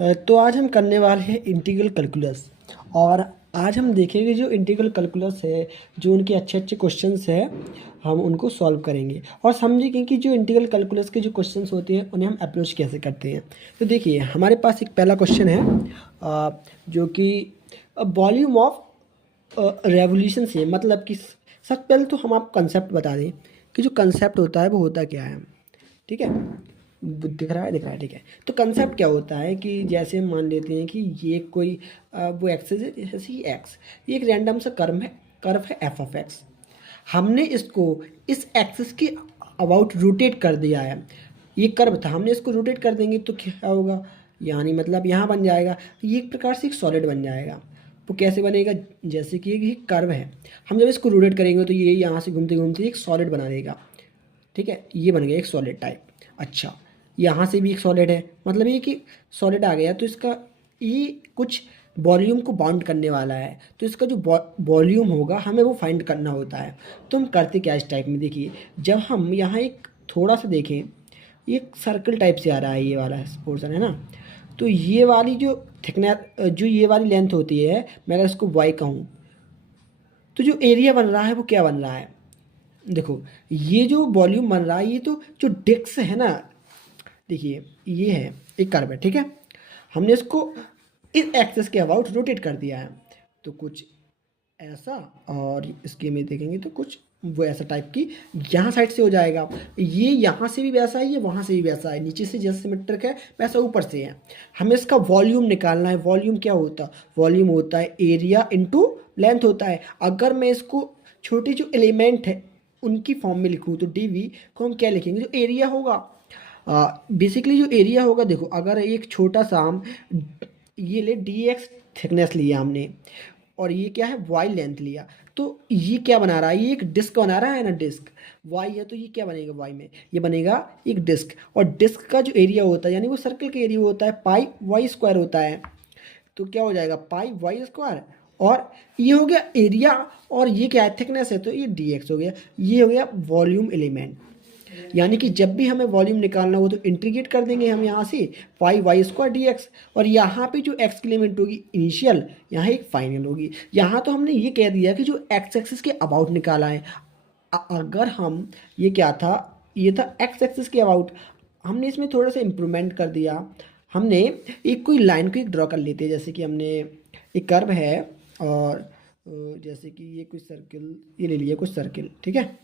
तो आज हम करने वाले हैं इंटीग्रल कैलकुलस। और आज हम देखेंगे जो इंटीग्रल कैलकुलस है, जो उनके अच्छे अच्छे क्वेश्चंस हैं, हम उनको सॉल्व करेंगे और समझेंगे कि जो इंटीग्रल कैलकुलस के जो क्वेश्चंस होते हैं उन्हें हम अप्रोच कैसे करते हैं। तो देखिए, हमारे पास एक पहला क्वेश्चन है जो कि वॉल्यूम ऑफ रेवोल्यूशन से, मतलब कि सबसे पहले तो हम आपको कंसेप्ट बता दें कि जो कंसेप्ट होता है वो होता क्या है। ठीक है, दिख रहा है, ठीक है। तो कंसेप्ट क्या होता है कि जैसे हम मान लेते हैं कि ये कोई वो एक्सेस है, जैसे ही एक्स, ये एक रैंडम सा कर्व है एफ ऑफ एक्स। हमने इसको इस एक्सिस के अबाउट रोटेट कर दिया है। ये कर्व था, हमने इसको रोटेट कर देंगे तो क्या होगा, यानी मतलब यहाँ बन जाएगा, ये एक प्रकार से एक सॉलिड बन जाएगा। वो कैसे बनेगा, जैसे कि ये कर्व है, हम जब इसको रोटेट करेंगे तो ये यहाँ से घूमते घूमते एक सॉलिड बना देगा। ठीक है, ये बन गया एक सॉलिड टाइप। अच्छा, यहाँ से भी एक सॉलिड है, मतलब ये कि सॉलिड आ गया तो इसका ये कुछ वॉल्यूम को बाउंड करने वाला है, तो इसका जो वॉल्यूम होगा हमें वो फाइंड करना होता है। तो हम करते क्या इस टाइप में, देखिए जब हम यहाँ एक थोड़ा सा देखें, ये सर्कल टाइप से आ रहा है, ये वाला पोर्सन है ना। तो ये वाली जो थिकनेस, जो ये वाली लेंथ होती है, मैं अगर इसको वाई कहूँ, तो जो एरिया बन रहा है वो क्या बन रहा है, देखो ये जो वॉल्यूम बन रहा है, ये तो जो डिस्क है ना, देखिए ये है एक कर्व है, ठीक है। हमने इसको इस एक्सिस के अबाउट रोटेट कर दिया है, तो कुछ ऐसा, और इसके में देखेंगे तो कुछ वो ऐसा टाइप की यहाँ साइड से हो जाएगा। ये यहाँ से भी वैसा है, ये वहाँ से भी वैसा है, नीचे से जैसे सिमेट्रिक है वैसा ऊपर से है। हमें इसका वॉल्यूम निकालना है। वॉल्यूम क्या होता है, वॉल्यूम होता है एरिया इंटू लेंथ होता है। अगर मैं इसको छोटे जो एलिमेंट है उनकी फॉर्म में लिखूँ तो डी वी को हम क्या लिखेंगे, जो एरिया होगा, बेसिकली जो एरिया होगा, देखो अगर एक छोटा सा हम ये ले डी एक्स थिकनेस लिया हमने, और ये क्या है वाई लेंथ लिया, तो ये क्या बना रहा है, ये एक डिस्क बना रहा है ना, डिस्क वाई है, तो ये क्या बनेगा वाई में, ये बनेगा एक डिस्क। और डिस्क का जो एरिया होता है, यानी वो सर्कल का एरिया होता है, पाई वाई स्क्वायर होता है। तो क्या हो जाएगा, पाई वाई स्क्वायर, और ये हो गया एरिया, और ये क्या है थिकनेस है, तो ये डी एक्स हो गया। ये हो गया वॉल्यूम एलिमेंट। यानी कि जब भी हमें वॉल्यूम निकालना हो तो इंटीग्रेट कर देंगे हम यहाँ से पाई वाई स्क्वायर डी एक्स, और यहाँ पे जो एक्स की लिमिट होगी इनिशियल, यहाँ एक फाइनल होगी। यहाँ तो हमने ये कह दिया कि जो एक्स एक्सिस के अबाउट निकाला है। अगर हम, ये क्या था, ये था एक्स एक्सिस के अबाउट, हमने इसमें थोड़ा सा इम्प्रूवमेंट कर दिया। हमने एक कोई लाइन को एक ड्रॉ कर लेते हैं, जैसे कि हमने एक कर्व है, और जैसे कि ये कुछ सर्किल, ये ले लिया कुछ सर्किल, ठीक है।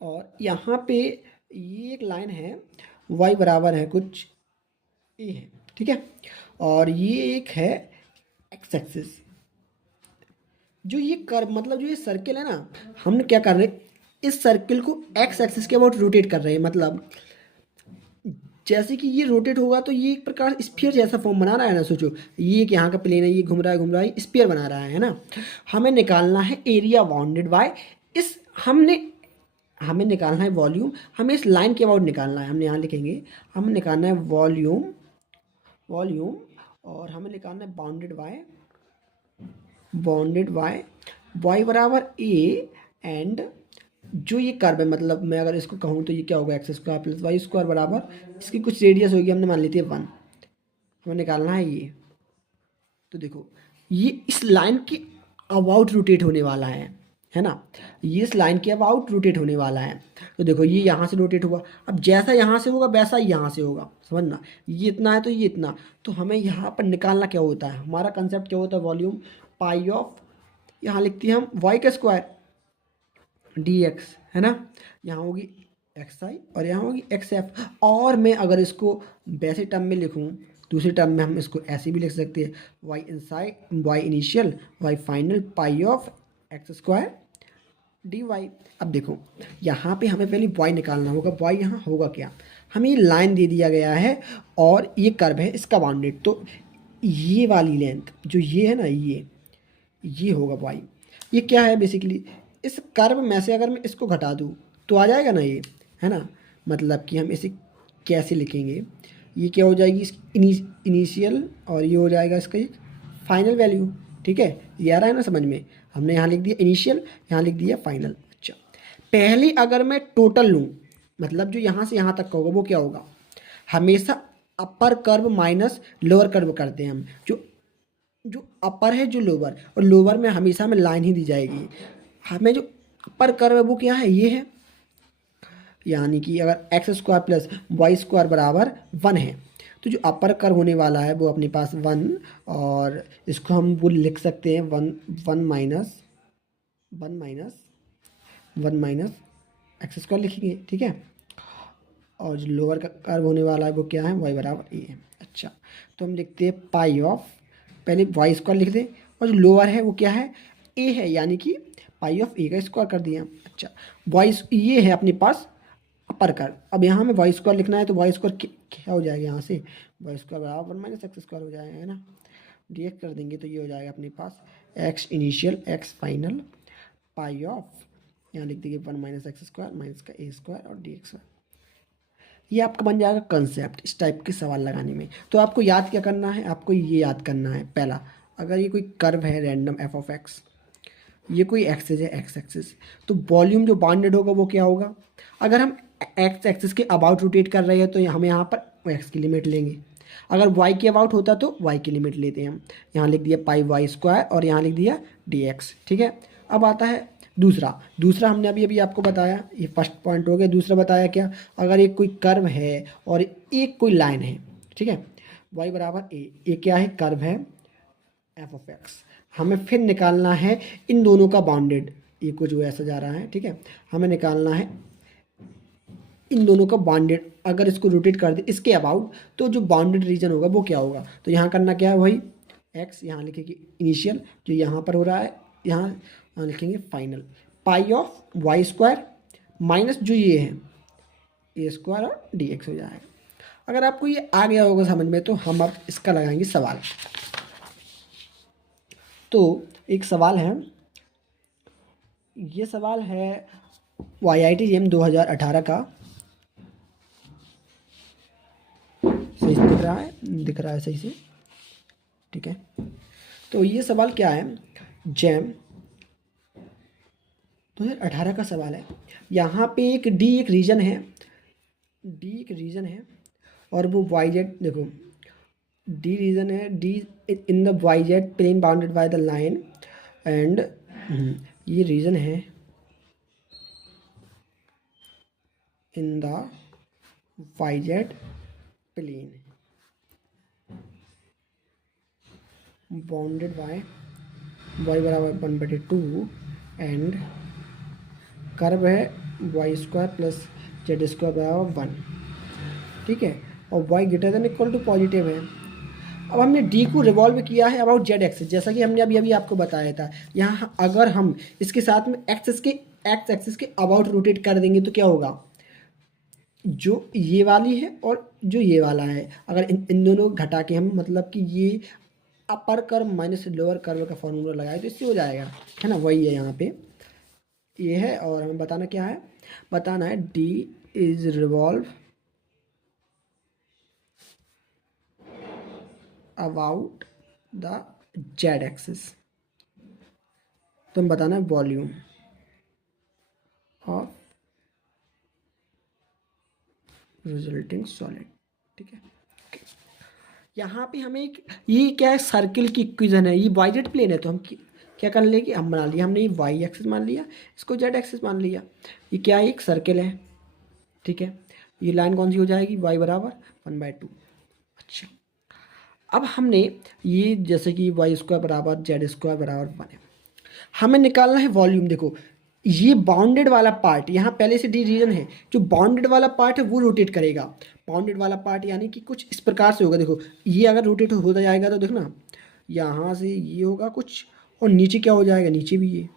और यहाँ पे ये एक लाइन है, y बराबर है कुछ ए है, ठीक है। और ये एक है एक्स एक्सिस, जो ये कर्व, मतलब जो ये सर्किल है ना, हमने क्या कर रहे हैं, इस सर्किल को एक्स एक्सिस के अबाउट रोटेट कर रहे हैं। मतलब जैसे कि ये रोटेट होगा तो ये एक प्रकार स्फीयर जैसा फॉर्म बना रहा है ना, सोचो ये एक यहाँ का प्लेन है, ये घूम रहा है स्फीयर बना रहा है ना। हमें निकालना है एरिया बाउंडेड बाय इस, हमने हमें निकालना है वॉल्यूम, हमें इस लाइन के अबाउट निकालना है। हमने यहाँ लिखेंगे, हमें निकालना है वॉल्यूम, वॉल्यूम, और हमें निकालना है बाउंडेड बाय वाई बराबर ए, एंड जो ये कर्व है, मतलब मैं अगर इसको कहूँ तो ये क्या होगा, x square plus y square बराबर, इसकी कुछ रेडियस होगी, हमने मान लेती है 1। हमें निकालना है ये। तो देखो ये इस लाइन के अबाउट रोटेट होने वाला है ना, ये इस लाइन के अबाउट रोटेट होने वाला है। तो देखो ये यहाँ से रोटेट हुआ, अब जैसा यहाँ से होगा वैसा ही यहाँ से होगा, समझना, ये इतना है तो ये इतना। तो हमें यहाँ पर निकालना क्या होता है, हमारा कंसेप्ट क्या होता है, वॉल्यूम पाई ऑफ, यहाँ लिखते हैं हम वाई का स्क्वायर डी एक्स, है ना। यहाँ होगी एक्स आई और यहाँ होगी एक्स एफ। और मैं अगर इसको वैसे टर्म में लिखूँ, दूसरे टर्म में हम इसको ऐसे भी लिख सकते हैं, y inside y initial y final pi of x square d y. अब देखो यहाँ पे हमें पहले वाई निकालना होगा। वाई यहाँ होगा क्या, हमें ये लाइन दे दिया गया है और ये कर्व है इसका बाउंडेड, तो ये वाली लेंथ जो ये है ना, ये होगा वाई। ये क्या है बेसिकली, इस कर्व में से अगर मैं इसको घटा दूँ तो आ जाएगा ना ये, है ना। मतलब कि हम इसे कैसे लिखेंगे, ये क्या हो जाएगी, इनिशियल, और ये हो जाएगा इसका एक फाइनल वैल्यू, ठीक है। ये आ रहा है ना समझ में, हमने यहाँ लिख दिया इनिशियल, यहाँ लिख दिया फाइनल। अच्छा, पहले अगर मैं टोटल लूँ, मतलब जो यहाँ से यहाँ तक का होगा वो क्या होगा, हमेशा upper curve minus lower curve करते हैं हम। जो जो अपर है जो लोअर, और लोअर में हमेशा हमें लाइन ही दी जाएगी। हमें जो अपर कर्व है वो क्या है, ये है, यानी कि अगर x square plus y square बराबर 1 है, तो जो अपर कर्व होने वाला है वो अपने पास 1, और इसको हम वो लिख सकते हैं 1 माइनस एक्स स्क्वायर लिखेंगे, ठीक है। और जो लोअर का कर्व होने वाला है वो क्या है, वाई बराबर ए है। अच्छा, तो हम लिखते हैं पाई ऑफ, पहले वाई स्क्वायर लिख दें, और जो लोअर है वो क्या है, ए है, यानी कि पाई ऑफ ए का स्क्वायर कर दिया। अच्छा, वाई ये है अपने पास अपर कर्व। अब यहाँ हमें वाई स्क्वायर लिखना है, तो वाई स्क्वायर क्या हो जाएगा, यहाँ से वाई स्क्वायर बराबर 1 माइनस एक्स स्क्वायर हो जाएगा, है ना। डीएक्स कर देंगे तो ये हो जाएगा अपने पास X initial X final pi of, यहाँ लिख देंगे 1 माइनस एक्स स्क्वायर माइनस का ए स्क्वायर और डी एक्स। ये आपका बन जाएगा कंसेप्ट इस टाइप के सवाल लगाने में। तो आपको याद क्या करना है, आपको ये याद करना है, पहला, अगर ये कोई कर्व है रैंडम एफ ऑफ एक्स, ये कोई एक्सिस है एक्स एक्सिस, तो वॉल्यूम जो बाउंडेड होगा वो क्या होगा। अगर हम एक्स एक्सिस के अबाउट रोटेट कर रहे हैं तो हम यहाँ पर एक्स की लिमिट लेंगे। अगर वाई के अबाउट होता तो वाई की लिमिट लेते हैं हम। यहाँ लिख दिया पाई वाई स्क्वायर और यहाँ लिख दिया डी एक्स, ठीक है। अब आता है दूसरा हमने अभी अभी आपको बताया, ये फर्स्ट पॉइंट हो गया। दूसरा बताया क्या, अगर एक कोई कर्व है और एक कोई लाइन है, ठीक है, वाई बराबर ए क्या है, कर्व है एफ ऑफ एक्स। हमें फिर निकालना है इन दोनों का बाउंडेड, ये कुछ जो ऐसा जा रहा है, ठीक है, हमें निकालना है इन दोनों का बाउंडेड। अगर इसको रोटेट कर दे इसके अबाउट, तो जो बाउंडेड रीजन होगा वो क्या होगा। तो यहाँ करना क्या है, वही एक्स यहाँ लिखेंगे इनिशियल जो यहाँ पर हो रहा है, यहाँ लिखेंगे final pi of y square minus जो ये है ए स्क्वायर और डी एक्स हो जाएगा। अगर आपको ये आ गया होगा समझ में, तो हम अब इसका लगाएंगे सवाल। तो एक सवाल है, ये सवाल है YIT JEM 2018 का। सही से दिख रहा है सही से, ठीक है। तो ये सवाल क्या है, JEM 2018 का सवाल है। यहाँ पे एक रीजन है, और वो YZ, देखो डी रीजन है, D in the YZ plane bounded by the line and ये रीजन है in the YZ plane bounded by y बराबर 1/2 एंड कर्व है y square plus z square बराबर 1, ठीक है, और y greater than equal to positive है। अब हमने d को रिवॉल्व किया है अबाउट जेड एक्सिस, जैसा कि हमने अभी आपको बताया था। यहाँ अगर हम इसके साथ में एक्स एक्सिस के अबाउट रोटेट कर देंगे तो क्या होगा, जो ये वाली है और जो ये वाला है, अगर इन दोनों घटा के हम, मतलब कि ये upper curve minus lower curve का फॉर्मूला लगाए तो इससे हो जाएगा, है ना। वही है यहाँ पे ये है, और हमें बताना क्या है, बताना है d is revolve about the Z axis. तो हम बताना है वॉल्यूम ऑफ रिजल्टिंग सॉलिड, ठीक है। यहाँ पे हमें एक, ये क्या है, सर्किल की इक्वेशन है, ये YZ प्लेन है, तो हम क्या कर लेंगे, हम बना लिया, हमने ये वाई एक्सिस मान लिया, इसको जेड एक्सिस मान लिया। ये क्या है, एक सर्किल है, ठीक है। ये लाइन कौन सी हो जाएगी, y बराबर 1/2। अच्छा, अब हमने ये जैसे कि वाई स्क्वायर बराबर जेड स्क्वायर बराबर 1 है, हमें निकालना है वॉल्यूम। देखो ये बाउंडेड वाला पार्ट, यहाँ पहले से डी रीजन है, जो बाउंडेड वाला पार्ट है वो रोटेट करेगा। बाउंडेड वाला पार्ट यानी कि कुछ इस प्रकार से होगा, देखो ये अगर रोटेट होता जाएगा तो देखना यहाँ से ये होगा कुछ, और नीचे क्या हो जाएगा, नीचे भी ये,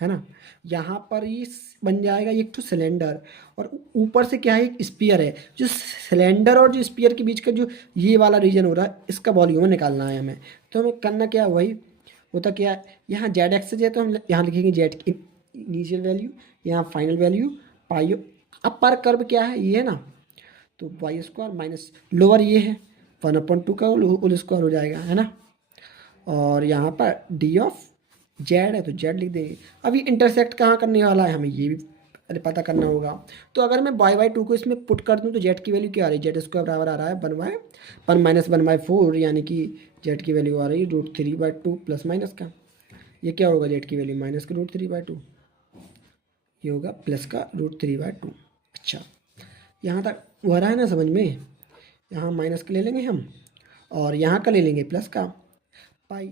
है ना। यहाँ पर ये बन जाएगा एक तो सिलेंडर, और ऊपर से क्या है, एक स्पीयर है। जो सिलेंडर और जो स्पीयर के बीच का जो ये वाला रीजन हो रहा है, इसका वॉल्यूम निकालना है हमें। तो हमें करना क्या है, वही होता क्या है, यहाँ जेड एक्सिस है तो हम यहाँ लिखेंगे जेड की इनिशियल वैल्यू, यहाँ final value pi. Upper curve क्या है, ये है ना, तो वाई स्क्वायर माइनस लोअर ये है 1/2 का होल स्क्वायर हो जाएगा, है ना। और यहाँ पर डी ऑफ जेड है तो जेड लिख देंगे। अब ये इंटरसेक्ट कहाँ करने वाला है, हमें ये भी पता करना होगा। तो अगर मैं y/2 को इसमें पुट कर दूं तो z की वैल्यू क्या आ रही है, जेड स्क्वायर बराबर आ रहा है 1/1 - 1/4, यानी कि z की वैल्यू आ रही है √3/2 प्लस माइनस का। ये क्या होगा, z की वैल्यू माइनस का √3/2, ये होगा प्लस का √3/2। अच्छा, यहाँ तक हो रहा है ना समझ में। यहाँ माइनस का ले लेंगे हम और यहाँ का ले लेंगे प्लस का पाई।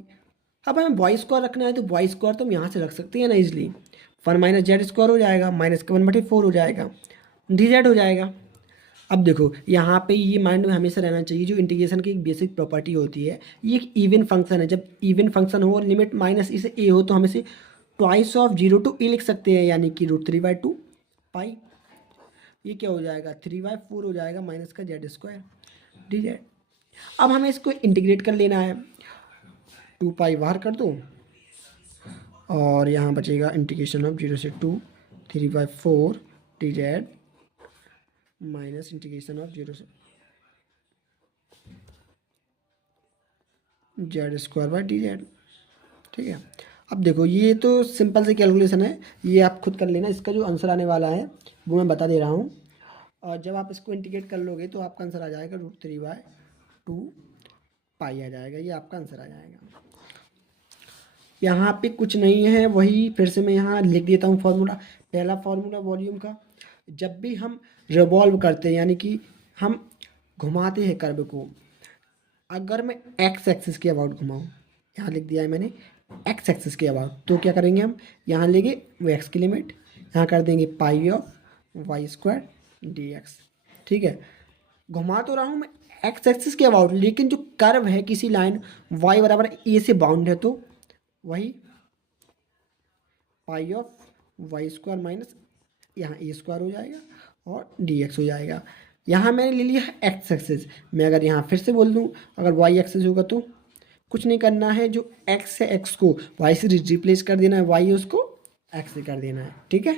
अब हमें वाई स्क्वायर रखना है तो वाई स्क्वायर तो हम यहाँ से रख सकते हैं ना इजली। 1 - z² हो जाएगा, माइनस का 1/4 हो जाएगा, dz हो जाएगा। अब देखो यहाँ पे ये माइंड में हमेशा रहना चाहिए, जो इंटीग्रेशन की एक बेसिक प्रॉपर्टी होती है, ये एक इवन फंक्शन है। जब इवन फंक्शन हो और लिमिट माइनस इसे ए हो तो हम इसे ट्वाइस ऑफ 0 to a लिख सकते हैं, यानी कि √3/2 पाई। ये क्या हो जाएगा, 3/4 हो जाएगा माइनस का z² dz। अब हमें इसको इंटीग्रेट कर लेना है, 2 पाई बाहर कर दो और यहाँ बचेगा इंटीग्रेशन ऑफ 0 से 2 3/4 dz माइनस इंटीग्रेशन ऑफ 0 से z²/dz। ठीक है, अब देखो ये तो सिंपल से कैलकुलेशन है, ये आप खुद कर लेना। इसका जो आंसर आने वाला है वो मैं बता दे रहा हूँ, और जब आप इसको इंटीग्रेट कर लोगे तो आपका आंसर आ जाएगा √3/2 पाई आ जाएगा, ये आपका आंसर आ जाएगा। यहाँ पे कुछ नहीं है, वही फिर से मैं यहाँ लिख देता हूँ फॉर्मूला। पहला फॉर्मूला वॉल्यूम का, जब भी हम रिवॉल्व करते हैं यानी कि हम घुमाते हैं कर्व को, अगर मैं एक्स एक्सिस के अबाउट घुमाऊँ, यहाँ लिख दिया है मैंने एक्स एक्सिस के अबाउट, तो क्या करेंगे हम, यहाँ लेंगे वो एक्स की लिमिट, यहाँ कर देंगे π/y² dx। ठीक है, घुमा तो रहा हूँ मैं एक्स एक्सिस के अबाउट, लेकिन जो कर्व है किसी लाइन y बराबर a से बाउंड है, तो वही π/y² माइनस यहाँ a² हो जाएगा और dx हो जाएगा। यहाँ मैंने ले लिया है एक्स एक्सिस। मैं अगर यहाँ फिर से बोल दूँ, अगर वाई एक्सिस होगा तो कुछ नहीं करना है, जो एक्स है एक्स को वाई से रिप्लेस कर देना है, वाई है उसको एक्स से कर देना है। ठीक है।